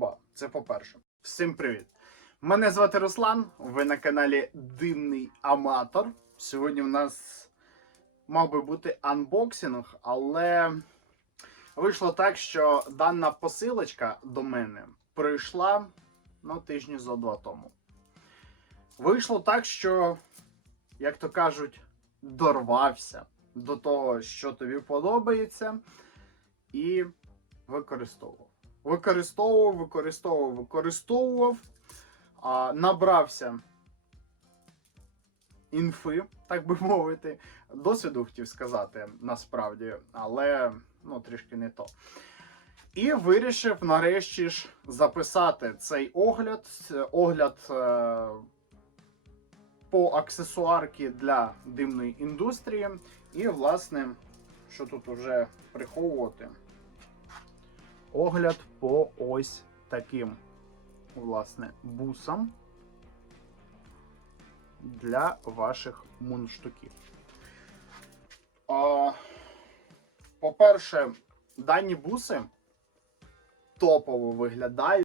бомба. Це по-перше. Всім привіт! Мене звати Руслан. Ви на каналі Димний Аматор. Сьогодні в нас мав би бути анбоксинг, але вийшло так, що дана посилочка до мене прийшла ну, тижні зо два тому. Вийшло так, що, як то кажуть, дорвався до того, що тобі подобається, і використовував. Використовував, використовував, використовував, а, набрався інфи, так би мовити. Досвіду хотів сказати насправді, але ну, трішки не то. І вирішив нарешті ж записати цей огляд. Огляд е, по аксесуарки для димної індустрії. І, власне, що тут вже приховувати? Огляд по ось таким, власне, бусам для ваших мундштуків. А, По-перше, дані буси топово виглядають.